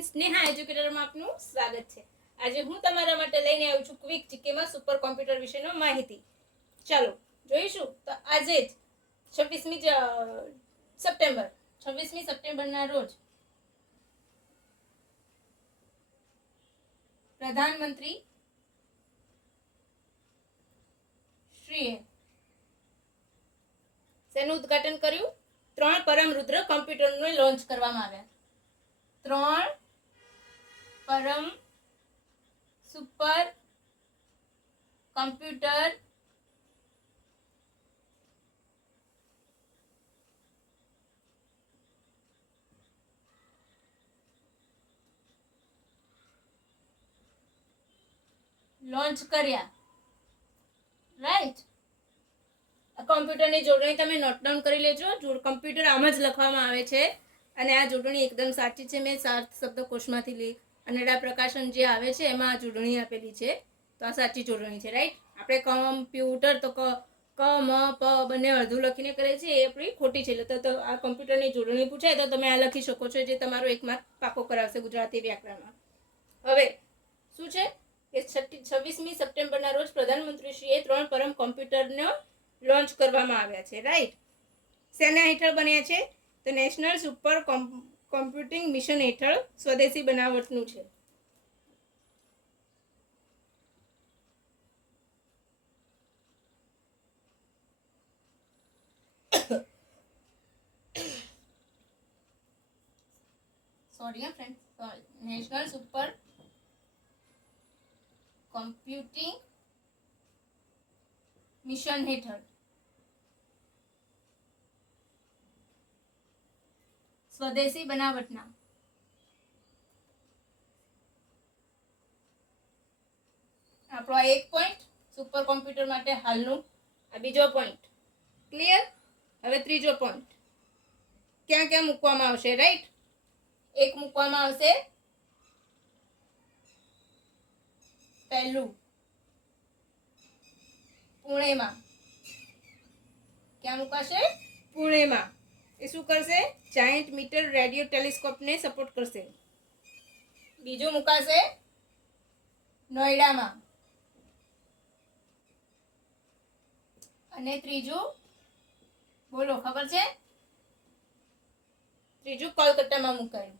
Students Neha એજ્યુકેટરમાં આપનું સ્વાગત છે। આજે હું તમારા માટે લઈને આવી છું ક્વિક જીકેમાં સુપર કોમ્પ્યુટર વિશેનો માહિતી। ચાલો જોઈશું। તો આજે જ 26મી સપ્ટેમ્બરના રોજ પ્રધાનમંત્રી શ્રીએ શેનું ઉદ્ઘાટન કર્યું? 3 પરમ રુદ્ર કોમ્પ્યુટરને લોન્ચ કરવામાં આવ્યા। 3 પરમ સુપર કોમ્પ્યુટર લોન્ચ કર્યા। રાઈટ, કમ્પ્યુટરની જોડણી તમે નોટ ડાઉન કરી લેજો। કમ્પ્યુટર આમ જ લખવામાં આવે છે અને આ જોડણી એકદમ સાચી છે। મેં સાર્થ શબ્દકોશમાંથી લઈ અનેડા પ્રકાશન જે આવે છે એમાં આ જોડણી આપેલી છે, તો આ સાચી જોડણી છે। રાઈટ, આપણે કમ્પ્યુટર તો ક મ પ બંને અડધું લખીને કરે છે, એ આપણી ખોટી છે। તો આ કમ્પ્યુટરની જોડણી પૂછાય તો તમે આ લખી શકો છો, જે તમારો 1 માર્ક પાકો કરાવશે ગુજરાતી વ્યાકરણમાં। હવે શું છે કે 26મી સપ્ટેમ્બરના રોજ પ્રધાનમંત્રીશ્રીએ 3 પરમ કોમ્પ્યુટરનો લોન્ચ કરવામાં આવ્યા છે। રાઈટ, શેના હેઠળ બન્યા છે? તો નેશનલ સુપર કોમ્પ્યુટિંગ મિશન હેઠળ સ્વદેશી બનાવટનું છે। Sorry friend, national super computing mission હેઠળ સ્વદેશી બનાવટના આપણો આ 1 પોઈન્ટ સુપર કોમ્પ્યુટર માટે હાલનું, આ બીજો પોઈન્ટ ક્લિયર। હવે ત્રીજો પોઈન્ટ ક્યાં ક્યાં મૂકવામાં આવશે? રાઈટ, એક મૂકવામાં આવશે પહેલું પુણેમાં। ક્યાં મુકાશે? પુણેમાં। એ શું કરશે? જાયન્ટ મીટર રેડિયો ટેલિસ્કોપને સપોર્ટ કરશે। બીજું મુકાશે નોઈડામાં અને ત્રીજું બોલો, ખબર છે? ત્રીજું કોલકાતામાં મુકાયું।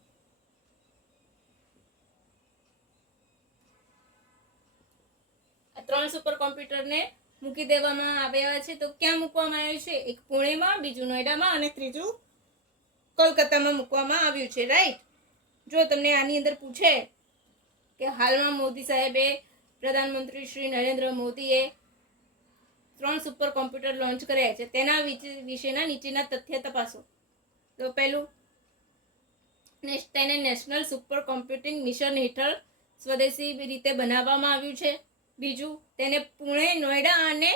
આ 3 સુપર કોમ્પ્યુટરને મૂકી દેવામાં આવ્યા છે। તો ક્યાં મૂકવામાં આવ્યું છે? એક પુણેમાં, બીજું નોઈડામાં અને ત્રીજું કોલકાતામાં મૂકવામાં આવ્યું છે। રાઈટ, જો તમને આની અંદર પૂછે કે હાલમાં મોદી સાહેબે, પ્રધાનમંત્રી શ્રી નરેન્દ્ર મોદીએ 3 સુપર કોમ્પ્યુટર લોન્ચ કર્યા છે, તેના વિશેના નીચેના તથ્ય તપાસો। તો પહેલું, તેને નેશનલ સુપર કોમ્પ્યુટિંગ મિશન હેઠળ સ્વદેશી રીતે બનાવવામાં આવ્યું છે। બીજું, તેને પુણે, નોઈડા અને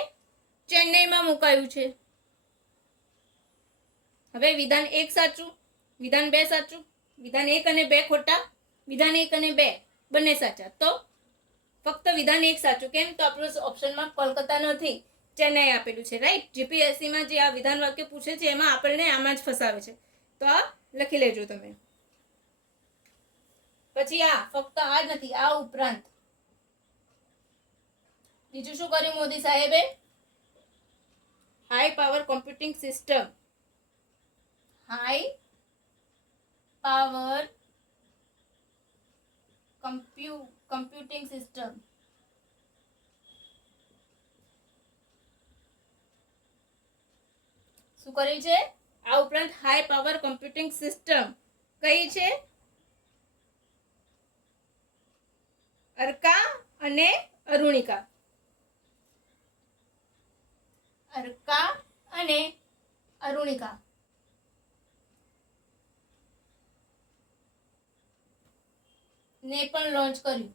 ચેન્નઈમાં મુકાયું છે। હવે વિધાન 1 સાચું, વિધાન 2 સાચું, વિધાન 1 અને 2 ખોટા, વિધાન 1 અને 2 બંને સાચા। તો ફક્ત વિધાન 1 સાચું, કેમ? તો આપણું ઓપ્શનમાં કોલકાતા નથી, ચેન્નઈ આપેલું છે। રાઈટ, જીપીએસસીમાં જે આ વિધાન વાક્ય પૂછે છે એમાં આપણને આમાં જ ફસાવે છે, તો આ લખી લેજો તમે। પછી આ ફક્ત આ જ નથી, આ ઉપરાંત બીજું શું કર્યું મોદી સાહેબે? High power computing system, high power computing system શું કર્યું છે? આ ઉપરાંત હાઈ પાવર કોમ્પ્યુટિંગ સિસ્ટમ કઈ છે? અર્કા અને અરુણિકા। અર્કા અને અરુણિકા ને પણ લોન્ચ કર્યું।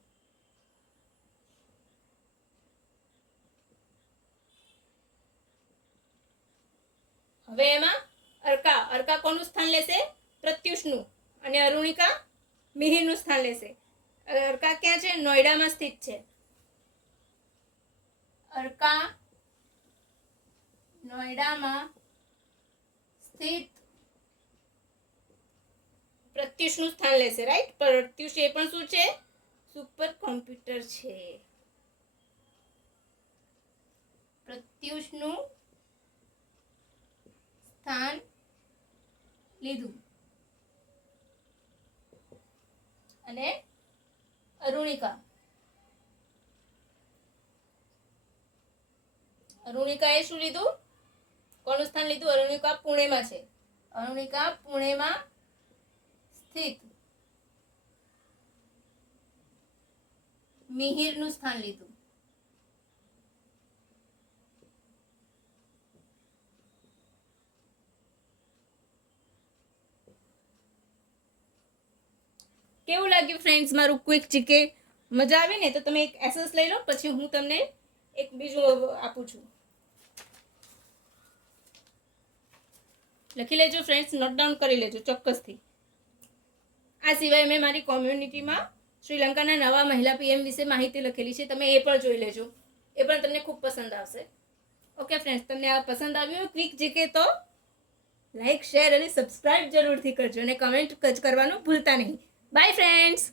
હવે એમાં અર્કા કોનું સ્થાન લેશે? પ્રત્યુષનું, અને અરુણિકા મિહિરનું સ્થાન લેશે। અર્કા ક્યાં છે? નોઈડામાં સ્થિત છે। અર્કા નોઈડામાં સ્થિત પ્રત્યુષનું સ્થાન લેશે, રાઈટ? પ્રત્યુષ એ પણ શું છે? સુપર કોમ્પ્યુટર છે. પ્રત્યુષનું સ્થાન લીધું. અને અરુણિકાએ શું લીધું? કોનું સ્થાન લીધું? અરુણિકા પુણેમાં છે. અરુણિકા પુણેમાં સ્થિત મિહિરનું સ્થાન લીધું. કેવું લાગ્યું ફ્રેન્ડ્સ મારું ક્વિક જીકે? મજા આવી ને? તો તમે એક એસેસ લઈ લો, પછી હું તમને એક બીજું આપું છું. લખી લેજો ફ્રેન્ડ્સ, નોટ ડાઉન કરી લેજો ચોક્કસથી. આ સિવાય મેં મારી કોમ્યુનિટીમાં શ્રીલંકાના નવા મહિલા પીએમ વિશે માહિતી લખેલી છે, તમે એ પણ જોઈ લેજો. એ પણ તમને ખૂબ પસંદ આવશે. ઓકે ફ્રેન્ડ્સ, તમને આ પસંદ આવ્યું ક્વિક જીકે તો લાઈક, શેર અને સબસ્ક્રાઇબ જરૂરથી કરજો, અને કમેન્ટ કરવાનું ભૂલતા નહીં. By friends.